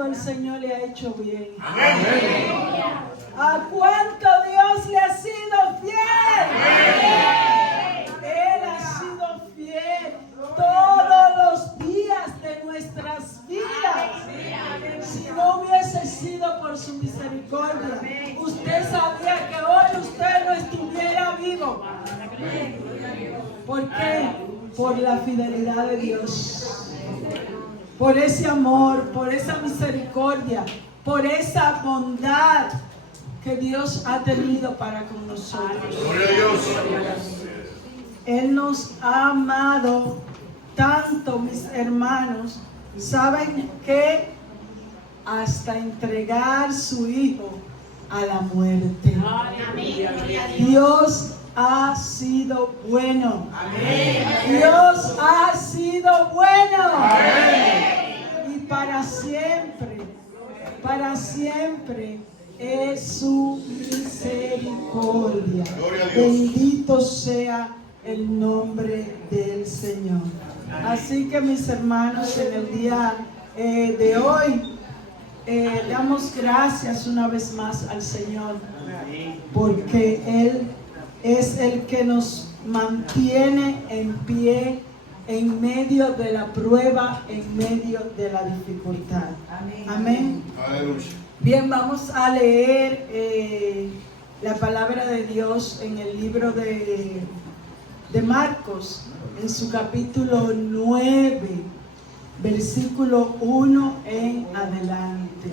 cuánto el Señor le ha hecho bien. Amén. A cuánto Dios le ha sido fiel. Amén. Él ha sido fiel todos los días de nuestras vidas. Si no hubiese sido por su misericordia, usted sabía que hoy usted no estuviera vivo. ¿Por qué? Por la fidelidad de Dios, por ese amor, por esa misericordia, por esa bondad que Dios ha tenido para con nosotros. Gloria a Dios. Él nos ha amado tanto, mis hermanos. ¿Saben qué? Hasta entregar su Hijo a la muerte. Dios ha sido bueno. Amén. Dios ha sido bueno. Amén. Y para siempre es su misericordia. Bendito sea el nombre del Señor. Así que, mis hermanos, en el día de hoy damos gracias una vez más al Señor, porque Él es el que nos mantiene en pie en medio de la prueba, en medio de la dificultad. Amén. Aleluya. Bien, vamos a leer la palabra de Dios en el libro de Marcos, en su capítulo 9, versículo 1 en adelante.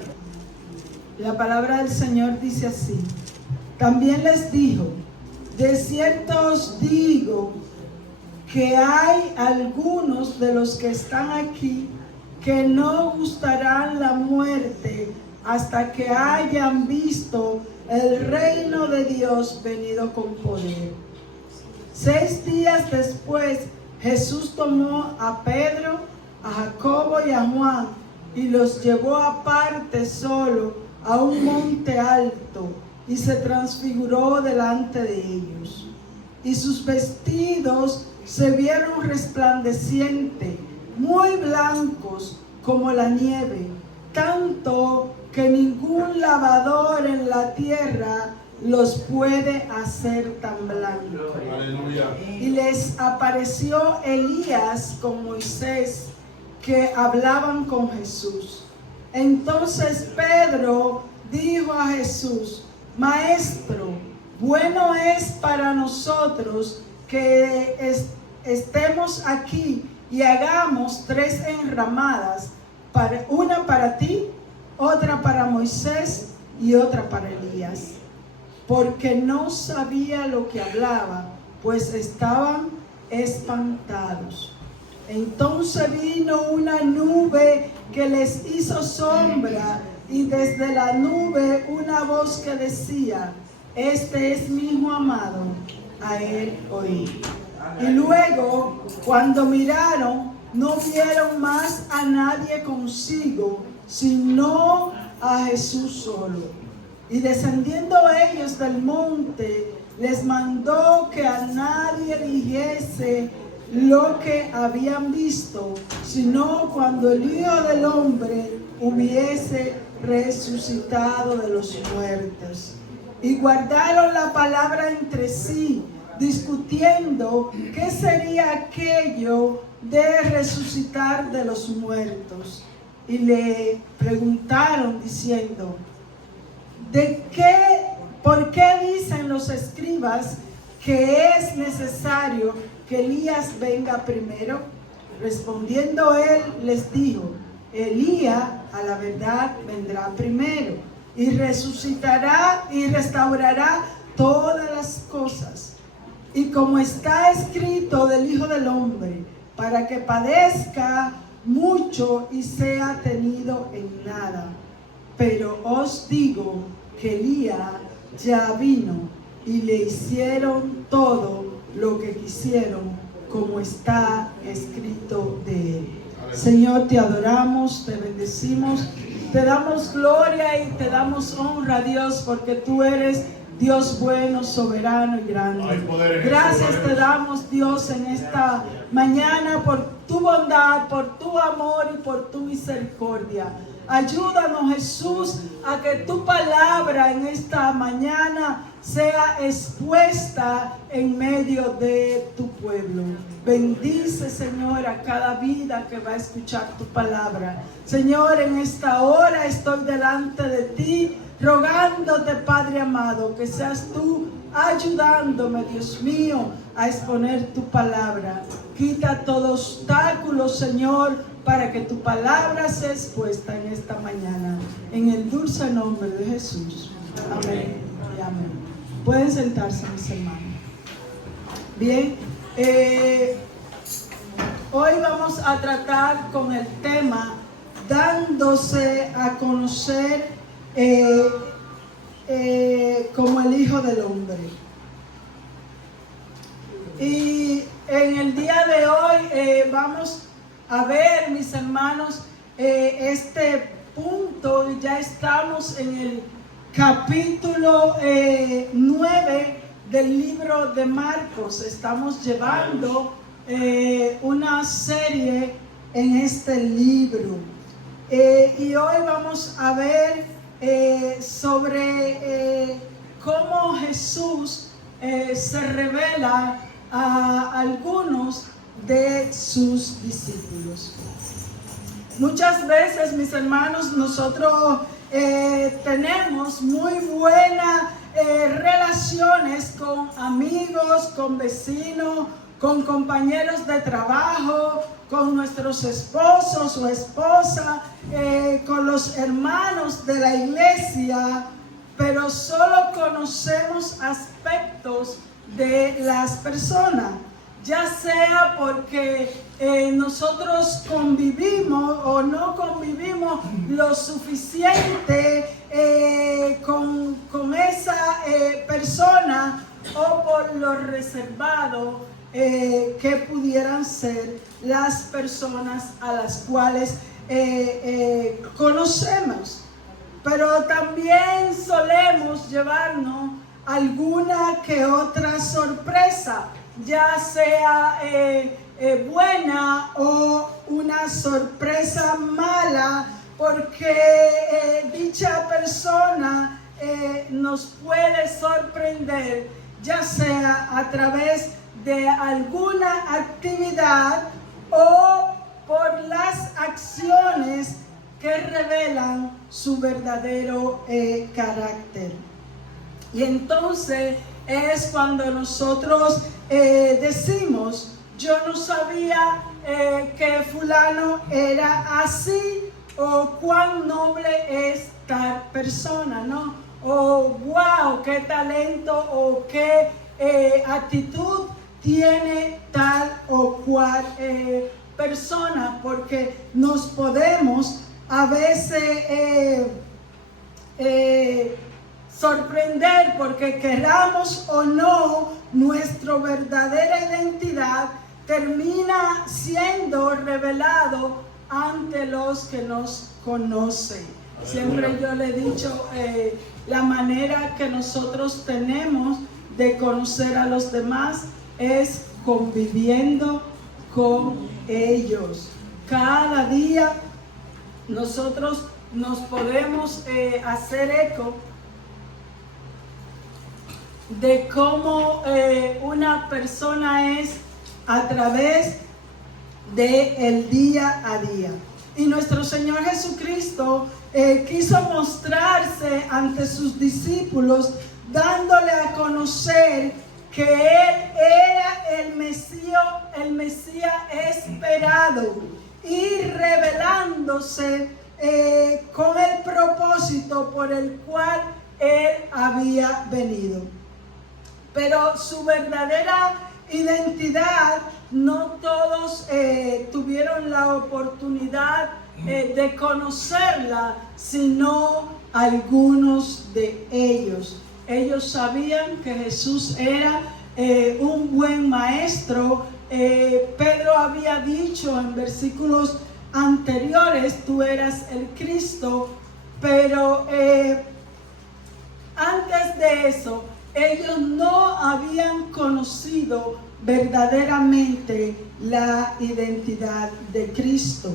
La palabra del Señor dice así: también les dijo: de cierto os digo que hay algunos de los que están aquí que no gustarán la muerte hasta que hayan visto el reino de Dios venido con poder. 6 días después, Jesús tomó a Pedro, a Jacobo y a Juan y los llevó aparte solo a un monte alto y se transfiguró delante de ellos. Y sus vestidos se vieron resplandecientes, muy blancos como la nieve, tanto que ningún lavador en la tierra los puede hacer tan blancos. Y les apareció Elías con Moisés, que hablaban con Jesús. Entonces Pedro dijo a Jesús: Maestro, bueno es para nosotros que estemos aquí y hagamos 3 enramadas, una para ti, otra para Moisés y otra para Elías. Porque no sabía lo que hablaba, pues estaban espantados. Entonces vino una nube que les hizo sombra, y desde la nube una voz que decía: este es mi Hijo amado, a él oíd. Y luego, cuando miraron, no vieron más a nadie consigo, sino a Jesús solo. Y descendiendo ellos del monte, les mandó que a nadie dijese lo que habían visto, sino cuando el Hijo del Hombre hubiese resucitado de los muertos. Y guardaron la palabra entre sí, discutiendo qué sería aquello de resucitar de los muertos. Y le preguntaron diciendo: ¿por qué dicen los escribas que es necesario que Elías venga primero? Respondiendo él les dijo: Elías a la verdad vendrá primero y resucitará y restaurará todas las cosas. Y como está escrito del Hijo del Hombre, para que padezca mucho y sea tenido en nada. Pero os digo que Elías ya vino y le hicieron todo lo que quisieron, como está escrito de él. Señor, te adoramos, te bendecimos, te damos gloria y te damos honra, Dios, porque tú eres Dios bueno, soberano y grande. Gracias te damos, Dios, en esta mañana por tu bondad, por tu amor y por tu misericordia. Ayúdanos, Jesús, a que tu palabra en esta mañana sea expuesta en medio de tu pueblo. Bendice, Señor, a cada vida que va a escuchar tu palabra. Señor, en esta hora estoy delante de ti, rogándote, Padre amado, que seas tú ayudándome, Dios mío, a exponer tu palabra. Quita todo obstáculo, Señor, para que tu palabra sea expuesta en esta mañana. En el dulce nombre de Jesús. Amén y amén. Pueden sentarse, mis hermanos. Bien, hoy vamos a tratar con el tema dándose a conocer como el Hijo del Hombre. Y en el día de hoy vamos a ver, mis hermanos, este punto. Ya estamos en el capítulo 9 del libro de Marcos. Estamos llevando una serie en este libro. Y hoy vamos a ver sobre cómo Jesús se revela a algunos de sus discípulos. Muchas veces, mis hermanos, nosotros tenemos muy buenas relaciones con amigos, con vecinos, con compañeros de trabajo, con nuestros esposos o esposas, con los hermanos de la iglesia, pero solo conocemos aspectos de las personas, ya sea porque nosotros convivimos o no convivimos lo suficiente con esa persona, o por lo reservado que pudieran ser las personas a las cuales conocemos. Pero también solemos llevarnos alguna que otra sorpresa, ya sea buena o una sorpresa mala, porque dicha persona nos puede sorprender, ya sea a través de alguna actividad o por las acciones que revelan su verdadero carácter. Y entonces es cuando nosotros decimos: yo no sabía que fulano era así, o cuán noble es tal persona, ¿no? O wow, qué talento o qué actitud tiene tal o cual persona, porque nos podemos a veces sorprender, porque queramos o no, nuestra verdadera identidad termina siendo revelado ante los que nos conocen. Siempre yo le he dicho, la manera que nosotros tenemos de conocer a los demás es conviviendo con ellos. Cada día nosotros nos podemos hacer eco de cómo una persona es a través del día a día. Y nuestro Señor Jesucristo quiso mostrarse ante sus discípulos, dándole a conocer que Él era el Mesías esperado, y revelándose con el propósito por el cual Él había venido. Pero su verdadera identidad no todos tuvieron la oportunidad de conocerla, sino algunos de ellos. Ellos sabían que Jesús era un buen maestro. Pedro había dicho en versículos anteriores: tú eras el Cristo. Pero antes de eso, ellos no habían conocido verdaderamente la identidad de Cristo.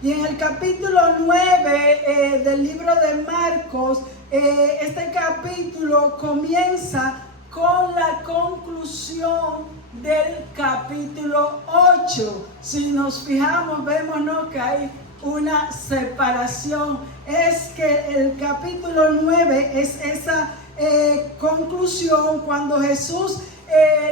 Y en el capítulo 9 del libro de Marcos, este capítulo comienza con la conclusión del capítulo 8. Si nos fijamos, vemos, ¿no?, que hay una separación. Es que el capítulo 9 es esa conclusión cuando Jesús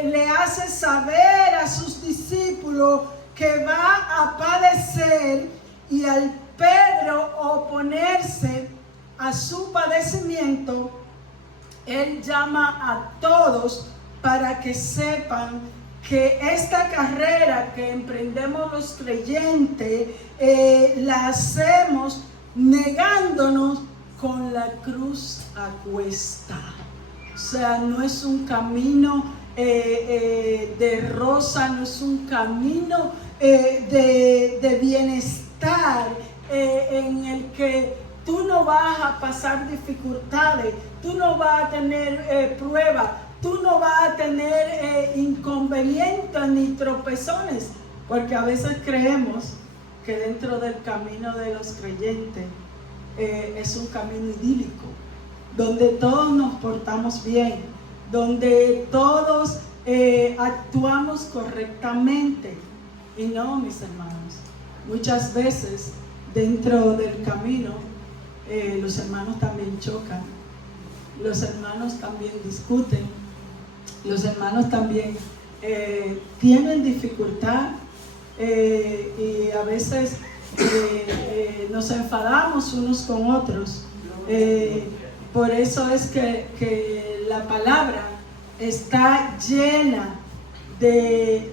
le hace saber a sus discípulos que va a padecer, y al Pedro oponerse a su padecimiento, él llama a todos para que sepan que esta carrera que emprendemos los creyentes la hacemos negándonos con la cruz a cuesta. O sea, no es un camino de rosa, no es un camino de bienestar en el que tú no vas a pasar dificultades, tú no vas a tener pruebas, tú no vas a tener inconvenientes ni tropezones, porque a veces creemos que dentro del camino de los creyentes es un camino idílico, donde todos nos portamos bien, donde todos actuamos correctamente. Y no, mis hermanos, muchas veces dentro del camino los hermanos también chocan, los hermanos también discuten, los hermanos también tienen dificultad y a veces nos enfadamos unos con otros. Por eso es que la palabra está llena de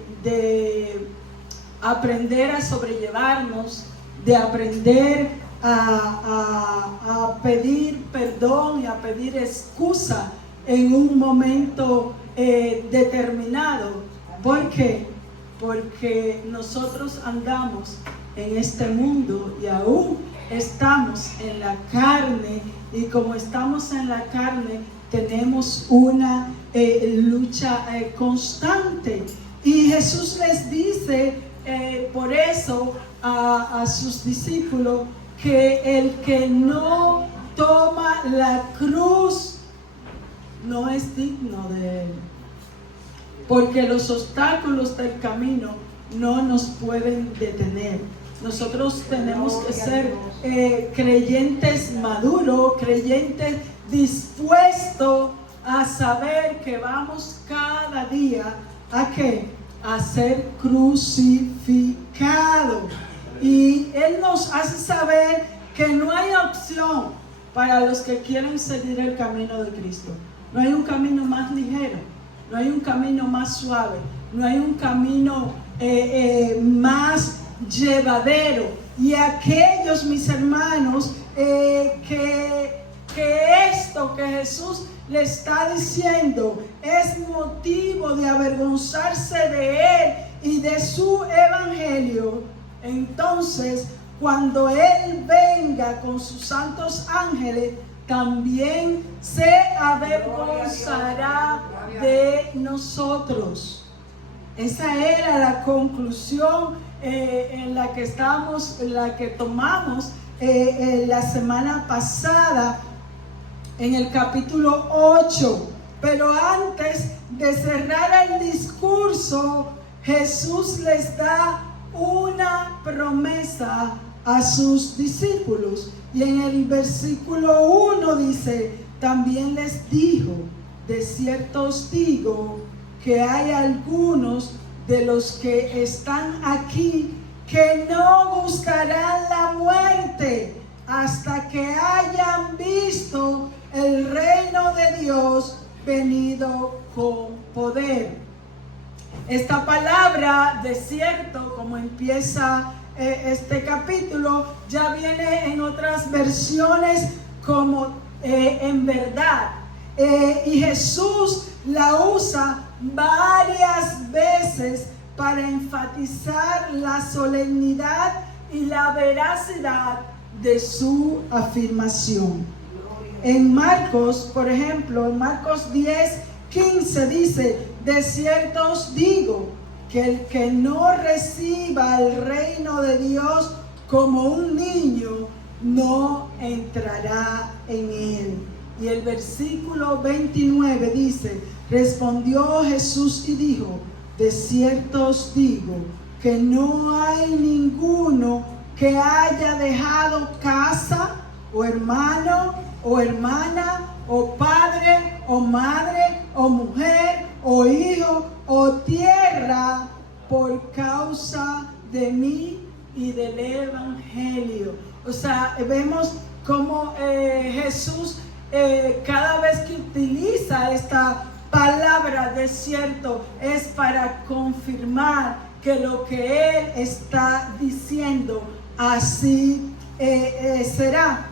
aprender a sobrellevarnos, de aprender a pedir perdón y a pedir excusa en un momento determinado. ¿Por qué? Porque nosotros andamos en este mundo y aún estamos en la carne, y como estamos en la carne tenemos una lucha constante. Y Jesús les dice por eso a sus discípulos que el que no toma la cruz no es digno de él, porque los obstáculos del camino no nos pueden detener. Nosotros tenemos que ser creyentes maduros, creyentes dispuestos a saber que vamos cada día ¿a qué? A ser crucificado. Y Él nos hace saber que no hay opción para los que quieren seguir el camino de Cristo. No hay un camino más ligero, no hay un camino más suave, no hay un camino más llevadero. Y aquellos, mis hermanos, que esto que Jesús le está diciendo es motivo de avergonzarse de Él y de su evangelio, entonces cuando Él venga con sus santos ángeles, también se avergonzará de nosotros. Esa era la conclusión en la que estamos, en la que tomamos la semana pasada en el capítulo 8. Pero antes de cerrar el discurso, Jesús les da una promesa a sus discípulos. Y en el versículo 1 dice: también les dijo, de cierto os digo que hay algunos de los que están aquí que no buscarán la muerte hasta que hayan visto el reino de Dios venido con poder. Esta palabra, de cierto, como empieza este capítulo, ya viene en otras versiones como en verdad. Y Jesús la usa varias veces para enfatizar la solemnidad y la veracidad de su afirmación. En Marcos, por ejemplo, en Marcos 10:15 dice: de cierto os digo que el que no reciba el reino de Dios como un niño, no entrará en él. Y el versículo 29 dice: respondió Jesús y dijo: de cierto os digo que no hay ninguno que haya dejado casa, o hermano, o hermana, o padre, o madre, o mujer, o hijo, o tierra, por causa de mí y del evangelio. O sea, vemos cómo Jesús cada vez que utiliza esta palabra desierto es para confirmar que lo que Él está diciendo así será.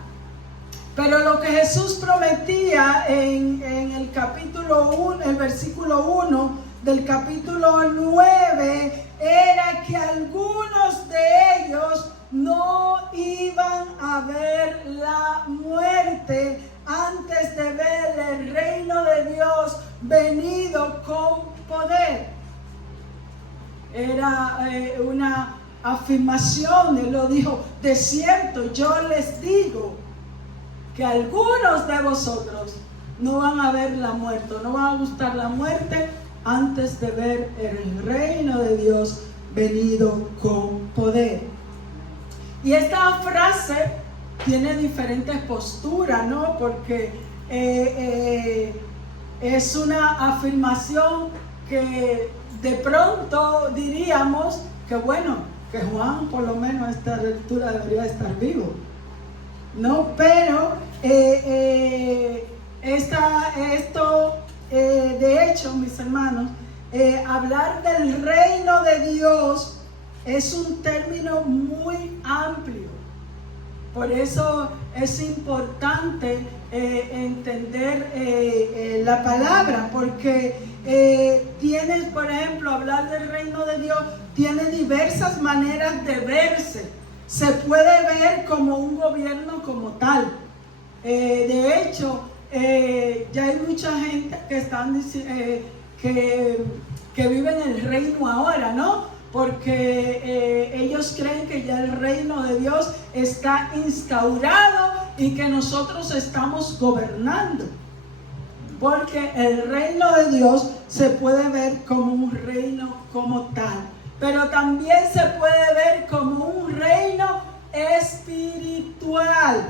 Pero lo que Jesús prometía en el capítulo 1, el versículo 1 del capítulo 9, era que algunos de ellos no iban a ver la muerte antes de ver el reino de Dios venido con poder. Era una afirmación. Él lo dijo: de cierto, yo les digo que algunos de vosotros no van a ver la muerte, no van a gustar la muerte antes de ver el reino de Dios venido con poder. Y esta frase tiene diferentes posturas, ¿no? Porque es una afirmación que de pronto diríamos que bueno, que Juan por lo menos a esta altura debería estar vivo, ¿no? Pero de hecho, mis hermanos, hablar del reino de Dios es un término muy amplio. Por eso es importante entender la palabra, porque tienes, por ejemplo, hablar del reino de Dios tiene diversas maneras de verse. Se puede ver como un gobierno como tal. De hecho, ya hay mucha gente que están que viven el reino ahora, ¿no? Porque ellos creen que ya el reino de Dios está instaurado y que nosotros estamos gobernando. Porque el reino de Dios se puede ver como un reino como tal, pero también se puede ver como un reino espiritual,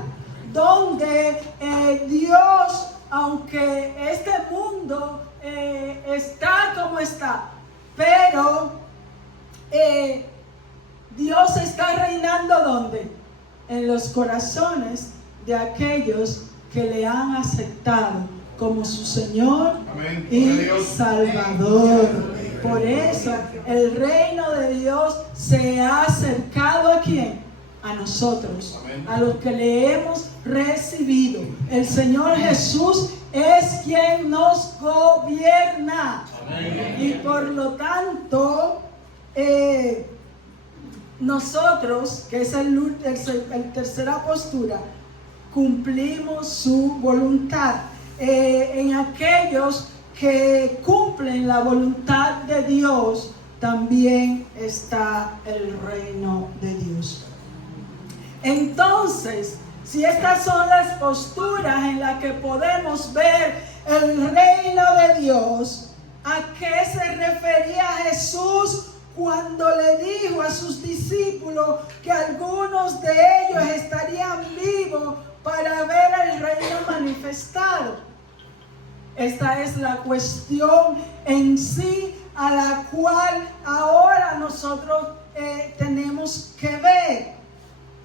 donde Dios, aunque este mundo está como está, pero Dios está reinando ¿dónde? En los corazones de aquellos que le han aceptado como su Señor y Salvador. Por eso el reino de Dios se ha acercado ¿a quién? A nosotros, a los que le hemos recibido. El Señor Jesús es quien nos gobierna. Y por lo tanto, nosotros, que es el tercera postura, cumplimos su voluntad. En aquellos que cumplen la voluntad de Dios, también está el reino de Dios. Entonces, si estas son las posturas en las que podemos ver el reino de Dios, ¿a qué se refería Jesús cuando le dijo a sus discípulos que algunos de ellos estarían vivos para ver el reino manifestado? Esta es la cuestión en sí a la cual ahora nosotros tenemos que ver.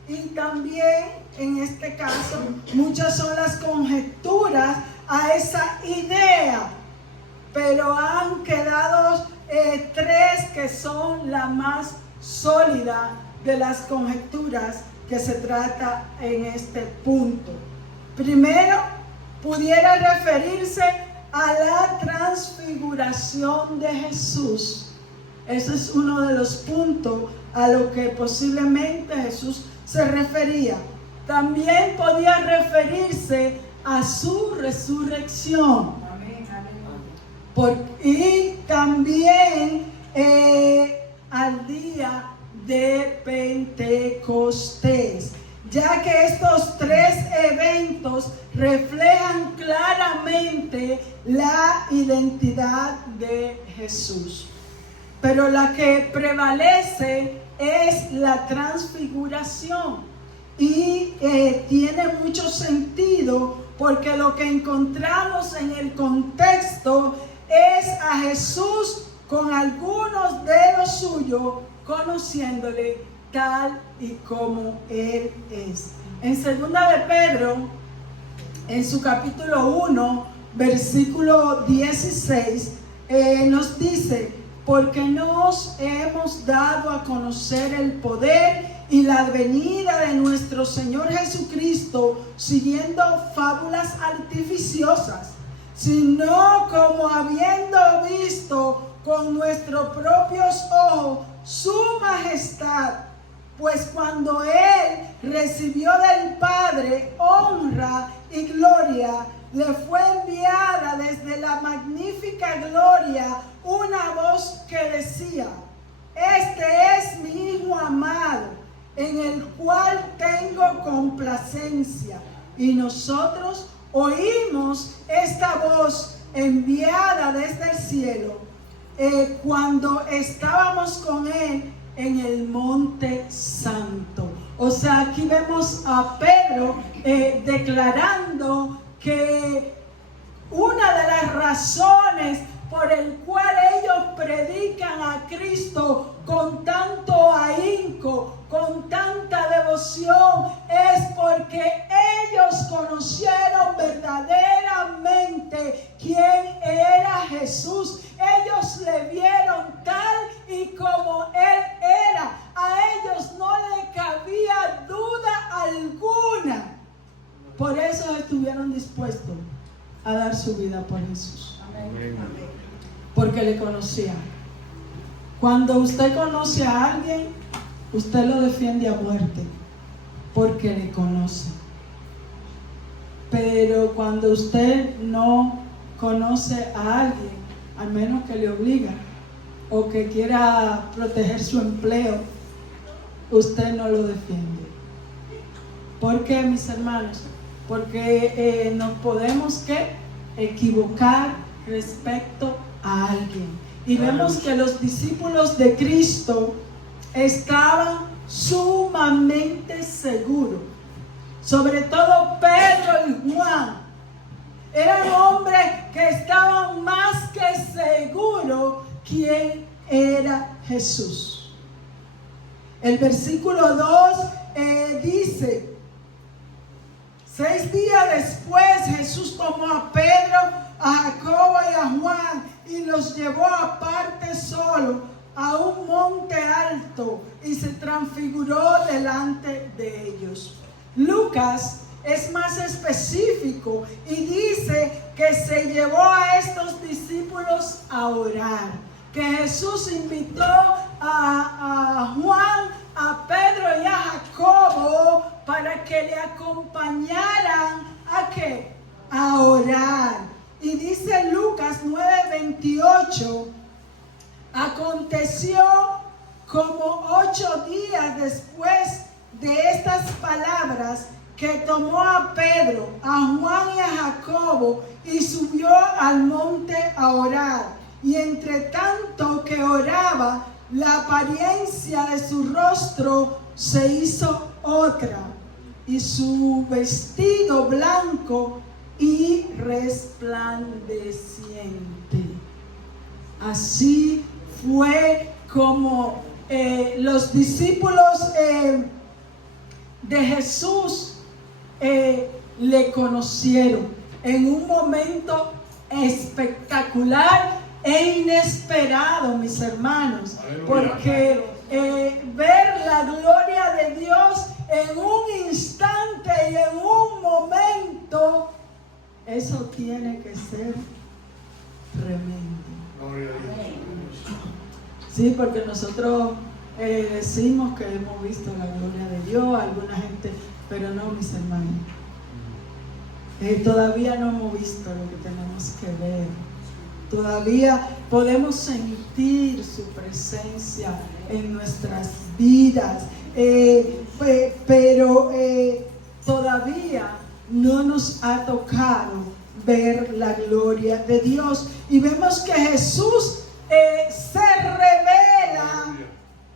Y también en este caso muchas son las conjeturas a esa idea, pero han quedado tres que son la más sólida de las conjeturas que se trata en este punto. Primero, pudiera referirse a la transfiguración de Jesús. Ese es uno de los puntos a lo que posiblemente Jesús se refería. También podía referirse a su resurrección. Y también al día de Pentecostés. ya que estos tres eventos reflejan claramente la identidad de Jesús. Pero la que prevalece es la transfiguración y tiene mucho sentido porque lo que encontramos en el contexto es a Jesús con algunos de los suyos conociéndole tal y como Él es. En 2 de Pedro, en su capítulo 1, versículo 16, nos dice: porque nos hemos dado a conocer el poder y la venida de nuestro Señor Jesucristo, siguiendo fábulas artificiosas, sino como habiendo visto con nuestros propios ojos su majestad. Pues cuando Él recibió del Padre honra y gloria, le fue enviada desde la magnífica gloria una voz que decía: este es mi Hijo amado, en el cual tengo complacencia. Y nosotros oímos esta voz enviada desde el cielo cuando estábamos con Él en el Monte Santo. O sea, aquí vemos a Pedro declarando que una de las razones por el cual ellos predican a Cristo con tanto ahínco, con tanta devoción, es porque ellos conocieron verdaderamente quién era Jesús. Ellos le vieron tal y como Él era. A ellos no le cabía duda alguna. Por eso estuvieron dispuestos a dar su vida por Jesús. Amén. Porque le conocían. Cuando usted conoce a alguien, usted lo defiende a muerte, porque le conoce. Pero cuando usted no conoce a alguien, al menos que le obliga o que quiera proteger su empleo, usted no lo defiende. ¿Por qué, mis hermanos? Porque nos podemos equivocar respecto a alguien. Y vemos que los discípulos de Cristo estaban sumamente seguros. Sobre todo Pedro y Juan. Eran hombres que estaban más que seguros quién era Jesús. El versículo 2 dice: 6 días después Jesús tomó a Pedro, a Jacobo y a Juan y los llevó aparte solo a un monte alto y se transfiguró delante de ellos. Lucas es más específico y dice que se llevó a estos discípulos a orar, que Jesús invitó a Juan, a Pedro y a Jacobo para que le acompañaran ¿a qué? A orar. Y dice Lucas 9:28, aconteció como 8 días después de estas palabras que tomó a Pedro, a Juan y a Jacobo y subió al monte a orar. Y entre tanto que oraba, la apariencia de su rostro se hizo otra y su vestido blanco y resplandeciente. Así fue como los discípulos de Jesús le conocieron en un momento espectacular e inesperado, mis hermanos. Aleluya. Porque ver la gloria de Dios en un instante y en un momento, eso tiene que ser tremendo. Gloria a Dios. Sí, porque nosotros decimos que hemos visto la gloria de Dios, alguna gente, pero no, mis hermanos. Todavía no hemos visto lo que tenemos que ver. Todavía podemos sentir su presencia en nuestras vidas, pero todavía no nos ha tocado ver la gloria de Dios. Y vemos que Jesús se revela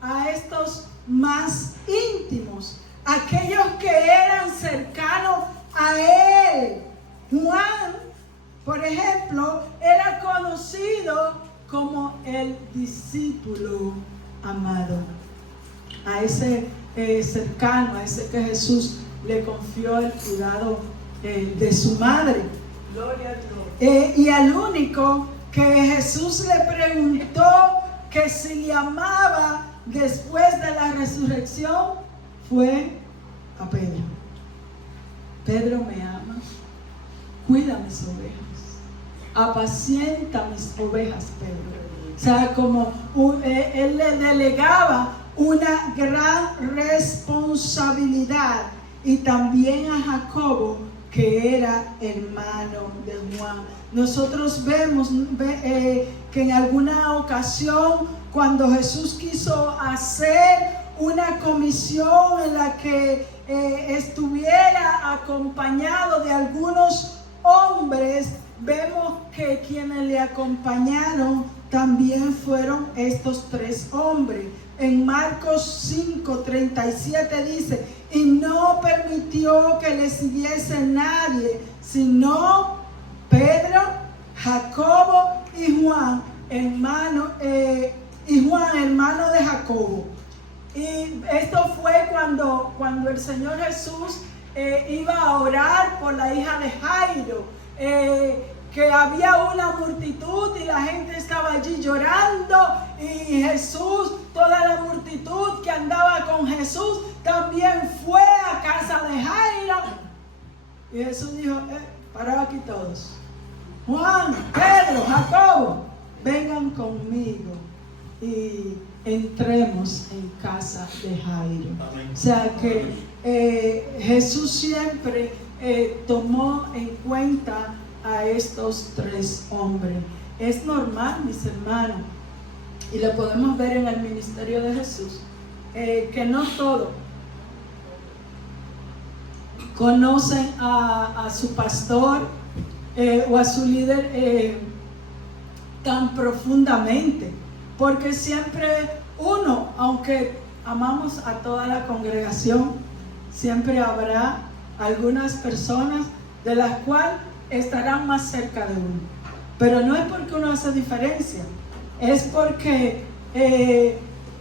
a estos más íntimos, aquellos que eran cercanos a Él. Juan, por ejemplo, era conocido como el discípulo amado. A ese cercano, a ese que Jesús le confió el cuidado de su madre. Gloria a Dios. Y al único que Jesús le preguntó que si le amaba después de la resurrección fue a Pedro. Pedro, ¿me amas? Cuida mis ovejas, apacienta mis ovejas, Pedro. O sea, como él le delegaba una gran responsabilidad, y también a Jacobo, que era hermano de Juan. Nosotros vemos que en alguna ocasión, cuando Jesús quiso hacer una comisión en la que estuviera acompañado de algunos hombres, vemos que quienes le acompañaron también fueron estos 3 hombres. En Marcos 5:37 dice: y no permitió que le siguiese nadie, sino Pedro, Jacobo y Juan, hermano de Jacobo. Y esto fue cuando el Señor Jesús iba a orar por la hija de Jairo, que había una multitud y la gente estaba allí llorando, y Jesús, toda la multitud que andaba con Jesús, también fue a casa de Jairo. Y Jesús dijo: parad aquí todos. Juan, Pedro, Jacobo, vengan conmigo y entremos en casa de Jairo. O sea que Jesús siempre tomó en cuenta a estos 3 hombres. Es normal, mis hermanos, y lo podemos ver en el ministerio de Jesús, que no todos conocen a su pastor o a su líder tan profundamente, porque siempre uno, aunque amamos a toda la congregación, siempre habrá algunas personas de las cuales estarán más cerca de uno. Pero no es porque uno hace diferencia, es porque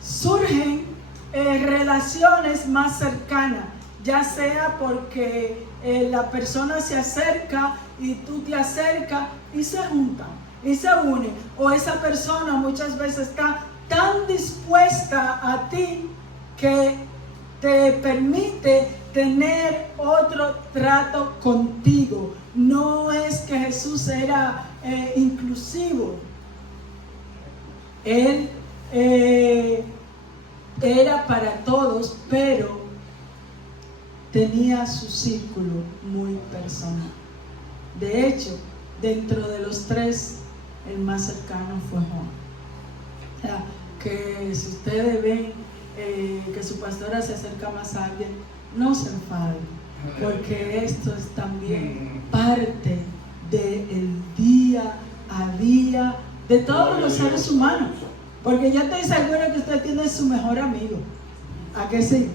surgen relaciones más cercanas, ya sea porque la persona se acerca y tú te acercas y se juntan y se unen, o esa persona muchas veces está tan dispuesta a ti que te permite tener otro trato contigo. No es que Jesús era inclusivo. Él era para todos, pero tenía su círculo muy personal. De hecho, dentro de los 3, el más cercano fue Juan. O sea, que si ustedes ven que su pastora se acerca más a alguien, no se enfaden, porque esto es también parte del día a día de todos los seres humanos. Porque yo estoy segura que usted tiene su mejor amigo. ¿A qué sí?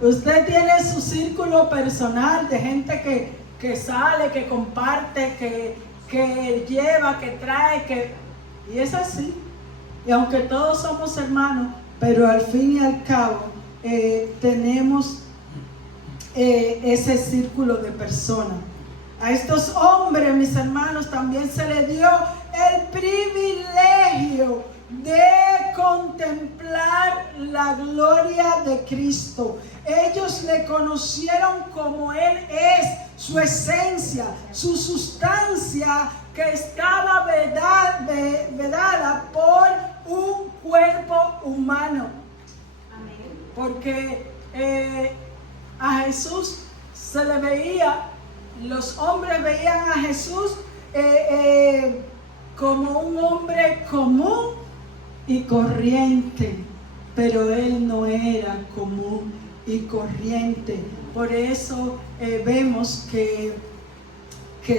Usted tiene su círculo personal de gente que sale, que comparte, que lleva, que trae, y es así. Y aunque todos somos hermanos, pero al fin y al cabo tenemos ese círculo de personas. A estos hombres, mis hermanos, también se les dio el privilegio de contemplar la gloria de Cristo. Ellos le conocieron como Él es, su esencia, su sustancia, que estaba vedada por un cuerpo humano. Porque a Jesús se le veía, los hombres veían a Jesús como un hombre común y corriente, pero él no era común y corriente. Por eso vemos que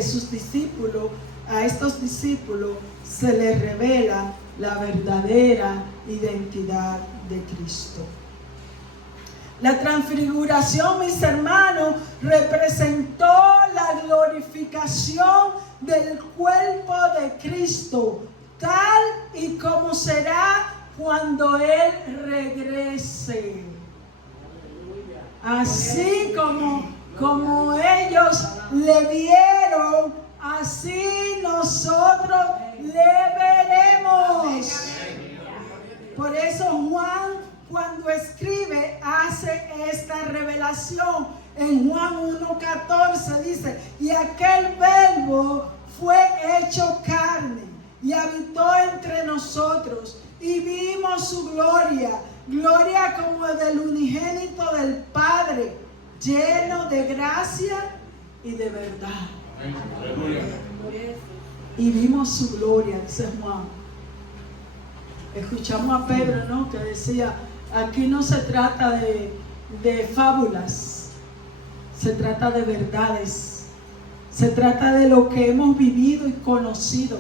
sus discípulos, a estos discípulos se les revela la verdadera identidad de Cristo. La transfiguración, mis hermanos, representó la glorificación del cuerpo de Cristo, tal y como será cuando Él regrese. Así como ellos le vieron, así nosotros le veremos. Por eso Juan, cuando escribe, hace esta revelación. En Juan 1:14 dice: y aquel verbo fue hecho carne y habitó entre nosotros, y vimos su gloria, gloria como del unigénito del Padre, lleno de gracia y de verdad. Y vimos su gloria, dice Juan. Escuchamos a Pedro, ¿no?, que decía: aquí no se trata de fábulas, se trata de verdades, se trata de lo que hemos vivido y conocido.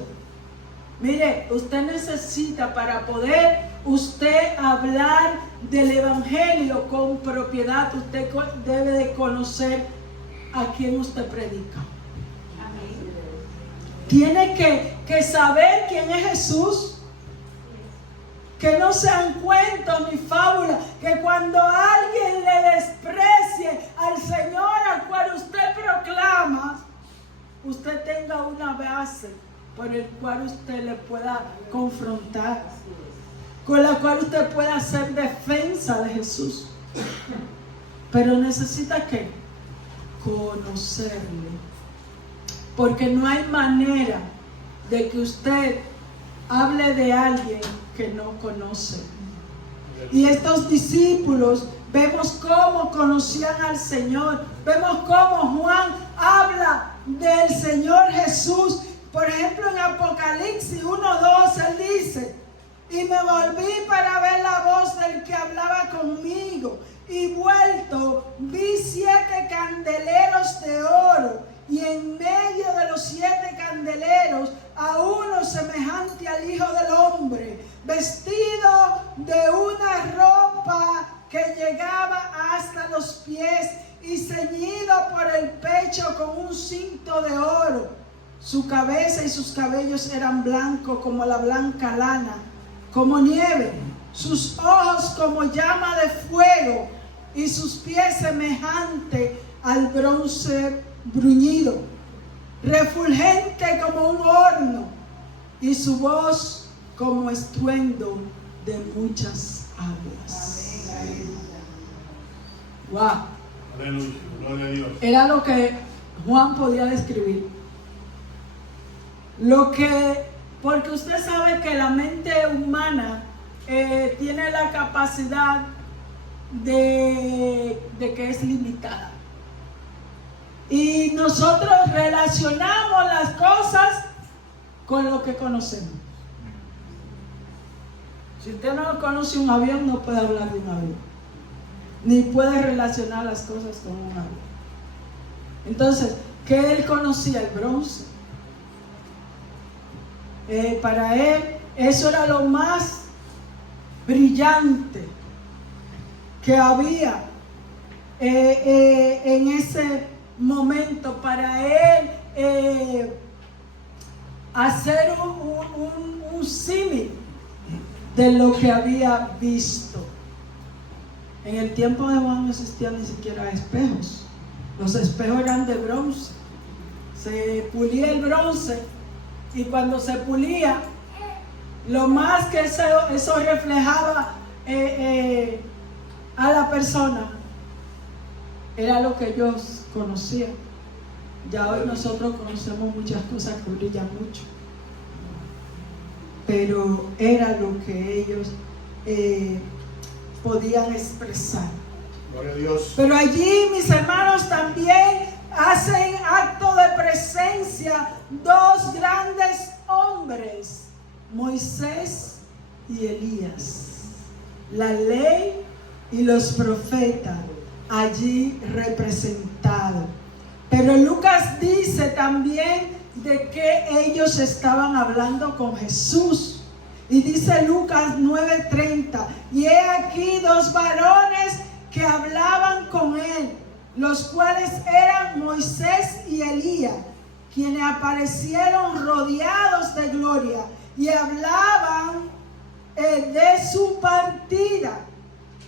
Mire, usted necesita, para poder usted hablar del Evangelio con propiedad, usted debe de conocer a quién usted predica. Tiene que saber quién es Jesús. Que no sean cuentos ni fábulas, que cuando alguien le desprecie al Señor al cual usted proclama, usted tenga una base por el cual usted le pueda confrontar, con la cual usted pueda hacer defensa de Jesús. Pero necesita ¿qué? Conocerle. Porque no hay manera de que usted hable de alguien que no conoce. Y estos discípulos, vemos cómo conocían al Señor. Vemos cómo Juan habla del Señor Jesús. Por ejemplo, en Apocalipsis 1:2 él dice: y me volví para ver la voz del que hablaba conmigo, y vuelto vi 7 candeleros de oro, y en medio de los 7 candeleros a uno semejante al Hijo del Hombre, vestido de una ropa que llegaba hasta los pies y ceñido por el pecho con un cinto de oro. Su cabeza y sus cabellos eran blancos como la blanca lana, como nieve, sus ojos como llama de fuego y sus pies semejante al bronce bruñido, refulgente como un horno, y su voz como estruendo de muchas aguas. Wow. Aleluya, gloria a Dios. Era lo que Juan podía describir. Porque usted sabe que la mente humana tiene la capacidad de que es limitada. Y nosotros relacionamos las cosas con lo que conocemos. Si usted no conoce un avión, no puede hablar de un avión, ni puede relacionar las cosas con un avión. Entonces, ¿qué él conocía? El bronce. Para él, eso era lo más brillante que había en ese momento. Para él, hacer un símil de lo que había visto. En el tiempo de Juan no existían ni siquiera espejos. Los espejos eran de bronce. Se pulía el bronce, y cuando se pulía, lo más que eso reflejaba a la persona era lo que ellos conocían. Ya hoy nosotros conocemos muchas cosas que brillan mucho, pero era lo que ellos podían expresar. Gloria a Dios. Pero allí, mis hermanos, también hacen acto de presencia 2 grandes hombres, Moisés y Elías, la ley y los profetas allí representados. Pero Lucas dice también de que ellos estaban hablando con Jesús. Y dice Lucas 9:30, y he aquí 2 varones que hablaban con él, los cuales eran Moisés y Elías, quienes aparecieron rodeados de gloria y hablaban de su partida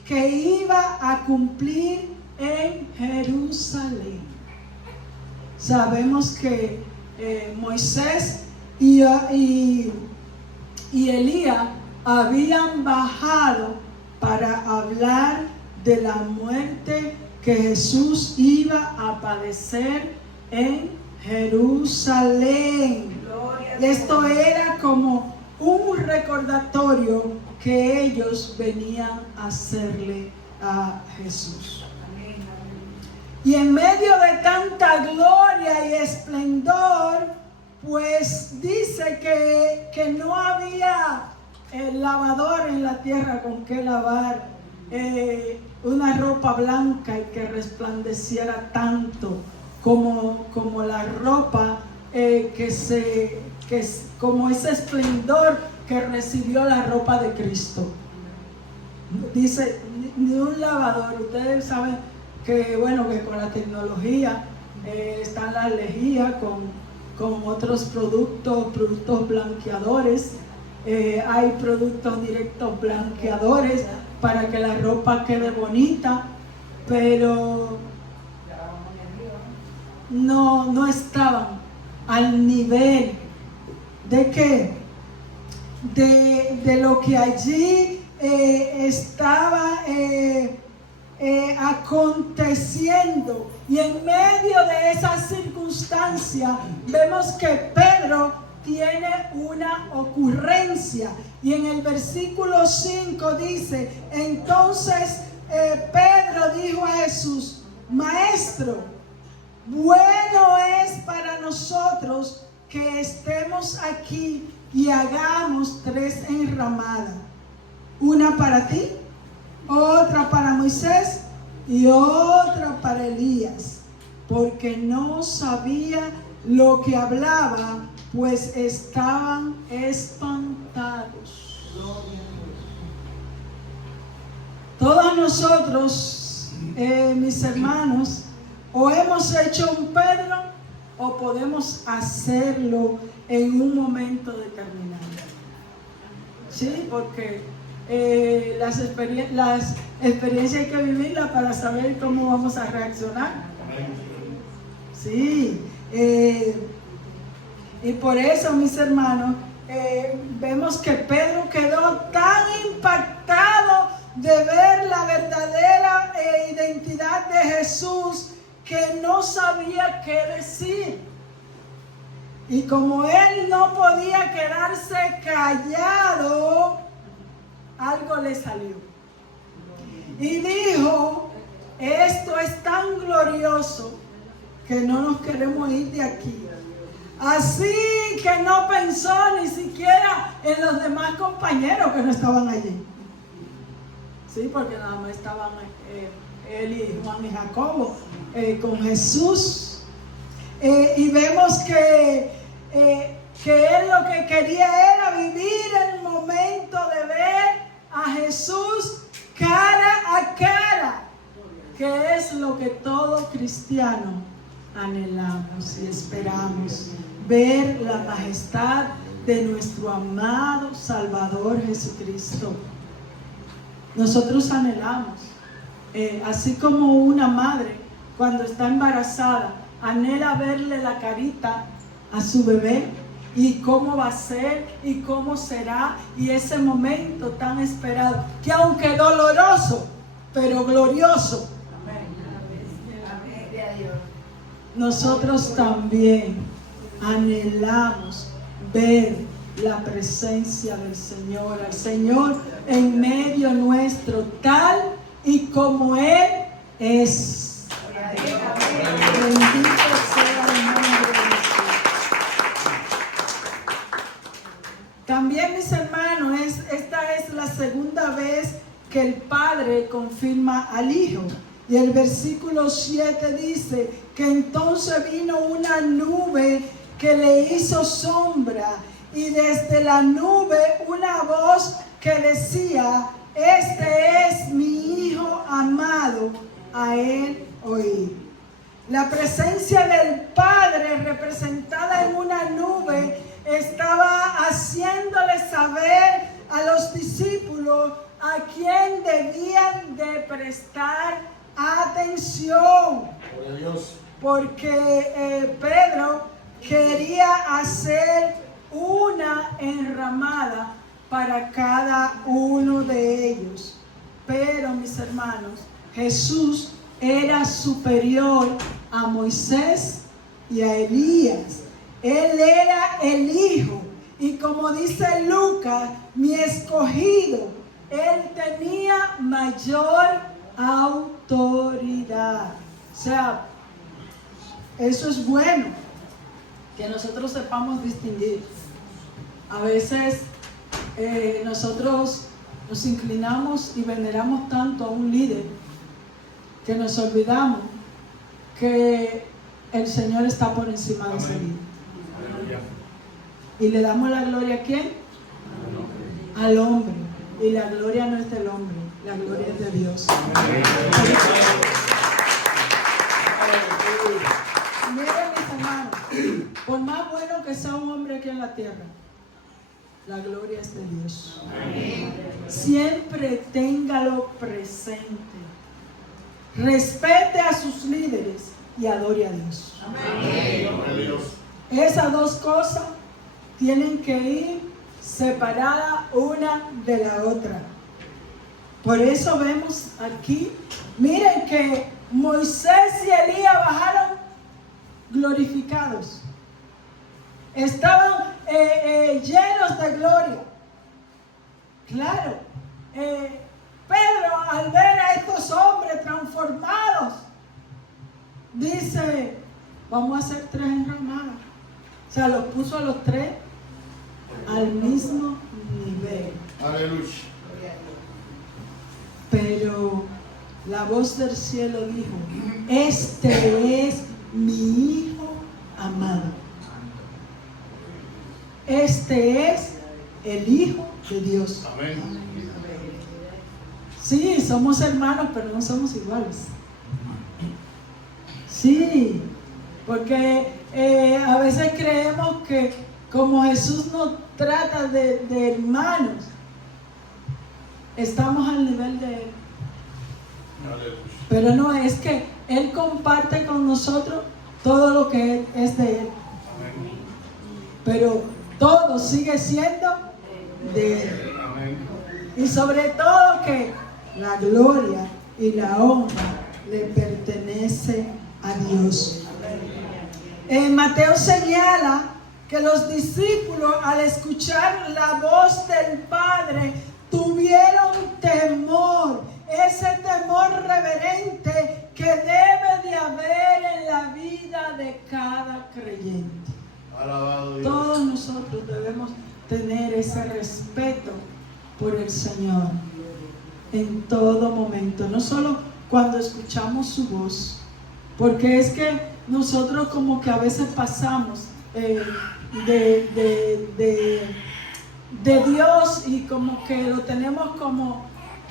que iba a cumplir en Jerusalén. Sabemos que Moisés y Elías habían bajado para hablar de la muerte que Jesús iba a padecer en Jerusalén. Esto era como un recordatorio que ellos venían a hacerle a Jesús. Y en medio de tanta gloria y esplendor, pues dice que no había lavador en la tierra con que lavar una ropa blanca y que resplandeciera tanto como la ropa como ese esplendor que recibió la ropa de Cristo. Dice, ni un lavador. Ustedes saben que con la tecnología están las lejías con otros productos blanqueadores. Hay productos directos blanqueadores para que la ropa quede bonita, pero no estaban al nivel de ¿qué? De lo que allí estaba aconteciendo. Y en medio de esa circunstancia vemos que Pedro tiene una ocurrencia, y en el versículo 5 dice: entonces Pedro dijo a Jesús: Maestro, bueno es para nosotros que estemos aquí y hagamos 3 enramadas, una para ti, otra para Moisés y otra para Elías, porque no sabía lo que hablaba, pues estaban espantados. Todos nosotros, mis hermanos, o hemos hecho un Pedro o podemos hacerlo en un momento determinado. Sí, porque las experiencias hay que vivirlas para saber cómo vamos a reaccionar. Sí, y por eso, mis hermanos, vemos que Pedro quedó tan impactado de ver la verdadera identidad de Jesús que no sabía qué decir. Y como él no podía quedarse callado, algo le salió. Y dijo: esto es tan glorioso que no nos queremos ir de aquí. Así que no pensó ni siquiera en los demás compañeros que no estaban allí. Sí, porque nada más estaban él y Juan y Jacobo con Jesús. Y vemos que él lo que quería era vivir el momento de ver a Jesús cara a cara, que es lo que todo cristiano anhelamos y esperamos: ver la majestad de nuestro amado Salvador Jesucristo. Nosotros anhelamos, así como una madre cuando está embarazada anhela verle la carita a su bebé y cómo va a ser y cómo será, y ese momento tan esperado, que aunque doloroso, pero glorioso. Nosotros también anhelamos ver la presencia del Señor, al Señor en medio nuestro, tal y como Él es. Bendito sea el nombre de Jesús. También, mis hermanos, esta es la segunda vez que el Padre confirma al Hijo. Y el versículo 7 dice que entonces vino una nube que le hizo sombra, y desde la nube una voz que decía: este es mi Hijo amado, a él oíd. La presencia del Padre, representada en una nube, estaba haciéndole saber a los discípulos a quién debían de prestar atención. Gloria a Dios. Porque Pedro quería hacer una enramada para cada uno de ellos. Pero, mis hermanos, Jesús era superior a Moisés y a Elías. Él era el Hijo. Y como dice Lucas, mi escogido, él tenía mayor autoridad. O sea, eso es bueno, que nosotros sepamos distinguir. A veces nosotros nos inclinamos y veneramos tanto a un líder que nos olvidamos que el Señor está por encima de ese líder. Y le damos la gloria ¿a quién? Al hombre. Y la gloria no es del hombre, la gloria es de Dios. Miren, mis hermanos, por más bueno que sea un hombre aquí en la tierra, la gloria es de Dios. Siempre téngalo presente. Respete a sus líderes y adore a Dios. Esas dos cosas tienen que ir separadas una de la otra. Por eso vemos aquí, miren que Moisés y Elías bajaron glorificados. Estaban llenos de gloria. Claro, Pedro, al ver a estos hombres transformados, dice: vamos a hacer 3 enramadas. O sea, los puso a los 3 al mismo nivel. Aleluya. Pero la voz del cielo dijo: este es mi Hijo amado. Este es el Hijo de Dios. Amén. Sí, somos hermanos, pero no somos iguales. Sí, porque a veces creemos que como Jesús nos trata de hermanos, estamos al nivel de Él. Aleluya. Pero no, es que Él comparte con nosotros todo lo que es de Él. Amén. Pero todo sigue siendo de Él. Amén. Y sobre todo que la gloria y la honra le pertenece a Dios. Mateo señala que los discípulos, al escuchar la voz del Padre, tuvieron temor. Ese temor reverente que debe de haber en la vida de cada creyente. Alabado Dios. Todos nosotros debemos tener ese respeto por el Señor en todo momento, no solo cuando escuchamos su voz, porque es que nosotros como que a veces pasamos de Dios y como que lo tenemos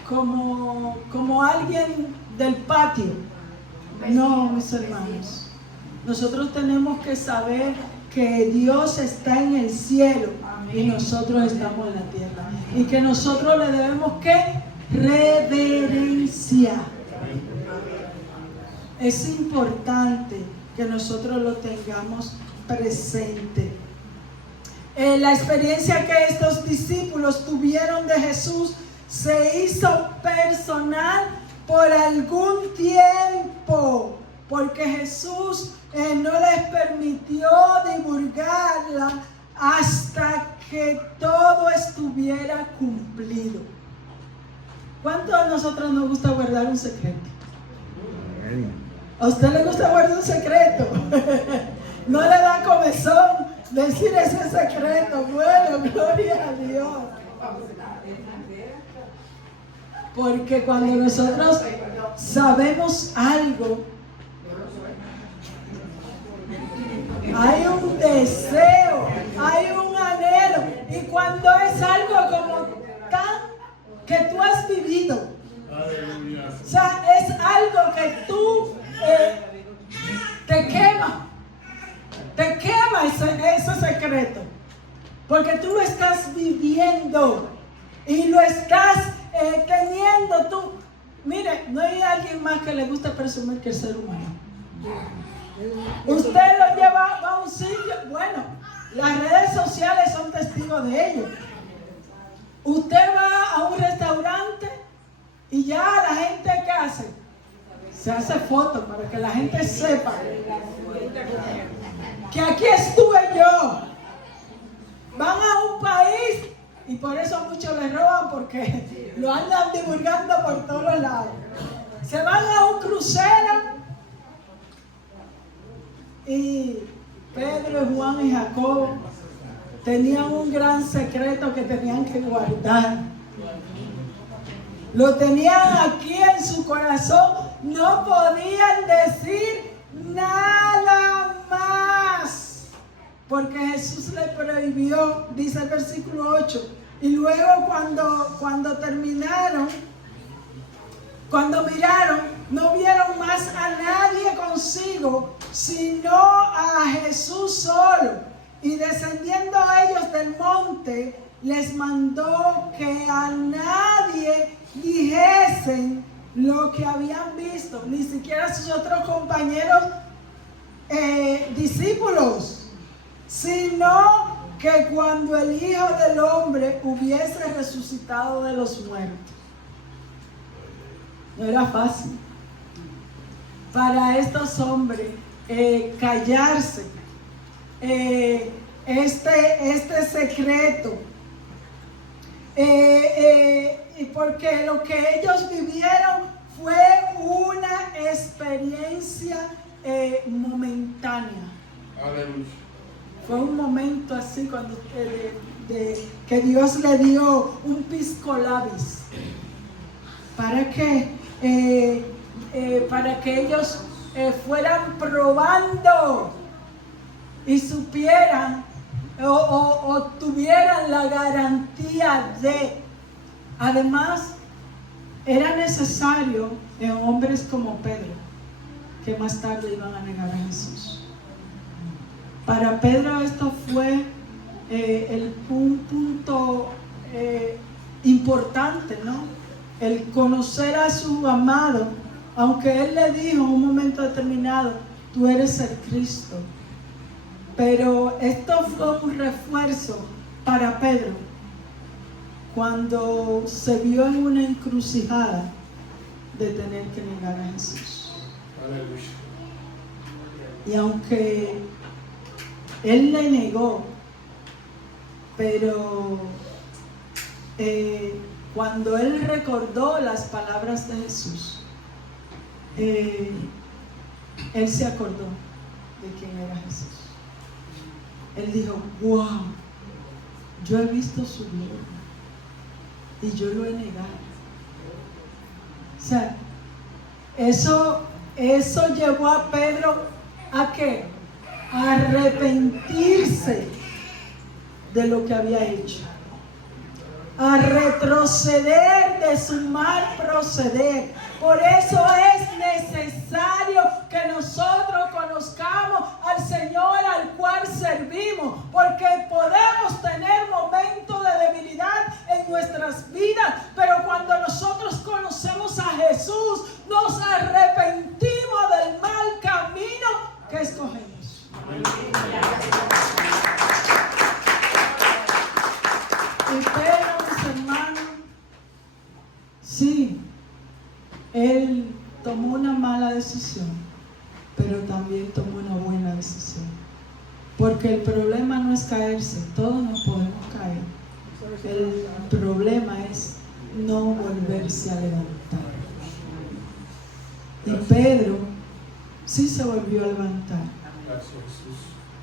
como alguien del patio. No, mis hermanos, nosotros tenemos que saber que Dios está en el cielo y nosotros estamos en la tierra, y que nosotros le debemos ¿qué? Reverencia. Es importante que nosotros lo tengamos presente. La experiencia que estos discípulos tuvieron de Jesús se hizo personal por algún tiempo, porque Jesús no les permitió divulgarla hasta que todo estuviera cumplido. ¿Cuántos de nosotros nos gusta guardar un secreto? ¿A usted le gusta guardar un secreto? No le da comezón decir ese secreto. Bueno, gloria a Dios. Porque cuando nosotros sabemos algo, hay un deseo, hay un anhelo. Y cuando es algo como tan que tú has vivido, Aleluya. o sea, es algo que tú te quema ese secreto. Porque tú lo estás viviendo y lo estás teniendo tú. Mire, no hay alguien más que le guste presumir que el ser humano. Usted lo lleva a un sitio, bueno, las redes sociales son testigos de ello. Usted va a un restaurante y ya la gente, ¿qué hace? Se hace fotos para que la gente sepa que aquí estuve yo. Van a un país y por eso muchos le roban, porque lo andan divulgando por todos lados. Se van a un crucero y Pedro, Juan y Jacobo tenían un gran secreto que tenían que guardar. Lo tenían aquí en su corazón. No podían decir nada más, porque Jesús le prohibió, dice el versículo 8. Y luego cuando terminaron, cuando miraron, no vieron más a nadie consigo, sino a Jesús solo. Y descendiendo a ellos del monte, les mandó que a nadie dijesen lo que habían visto, ni siquiera a sus otros compañeros discípulos, sino que cuando el Hijo del Hombre hubiese resucitado de los muertos. No era fácil para estos hombres callarse este secreto, y porque lo que ellos vivieron fue una experiencia momentánea. Aleluya. Fue un momento así cuando que Dios le dio un pisco labis. ¿Para qué? Para que ellos fueran probando y supieran o tuvieran la garantía de. Además, era necesario en hombres como Pedro, que más tarde iban a negar a Jesús. Para Pedro esto fue un punto importante, ¿no? El conocer a su amado, aunque él le dijo en un momento determinado, tú eres el Cristo. Pero esto fue un refuerzo para Pedro cuando se vio en una encrucijada de tener que negar a Jesús. Aleluya. Y aunque él le negó, pero cuando él recordó las palabras de Jesús, él se acordó de quién era Jesús. Él dijo, wow, yo he visto su gloria y yo lo he negado. O sea, eso llevó a Pedro ¿a qué? A arrepentirse de lo que había hecho, a retroceder de su mal proceder. Por eso es necesario que nosotros conozcamos al Señor al cual servimos, porque podemos tener momentos de debilidad en nuestras vidas, pero cuando nosotros conocemos a Jesús, nos arrepentimos del mal camino que escogemos. Y Pedro, mis hermanos, sí, él tomó una mala decisión, pero también tomó una buena decisión. Porque el problema no es caerse, todos nos podemos caer. El problema es no volverse a levantar. Y Pedro sí se volvió a levantar. Gracias, Jesús.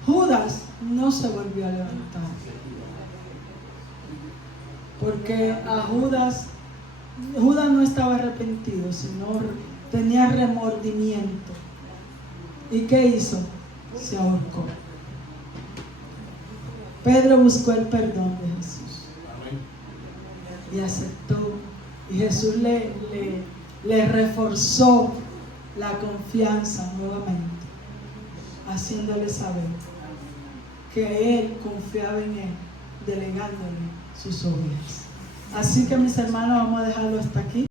Judas no se volvió a levantar. Porque a Judas no estaba arrepentido, sino tenía remordimiento. ¿Y qué hizo? Se ahorcó. Pedro buscó el perdón de Jesús. Y aceptó. Y Jesús le reforzó la confianza nuevamente, haciéndole saber que él confiaba en él, delegándole sus ovejas. Así que mis hermanos, vamos a dejarlo hasta aquí.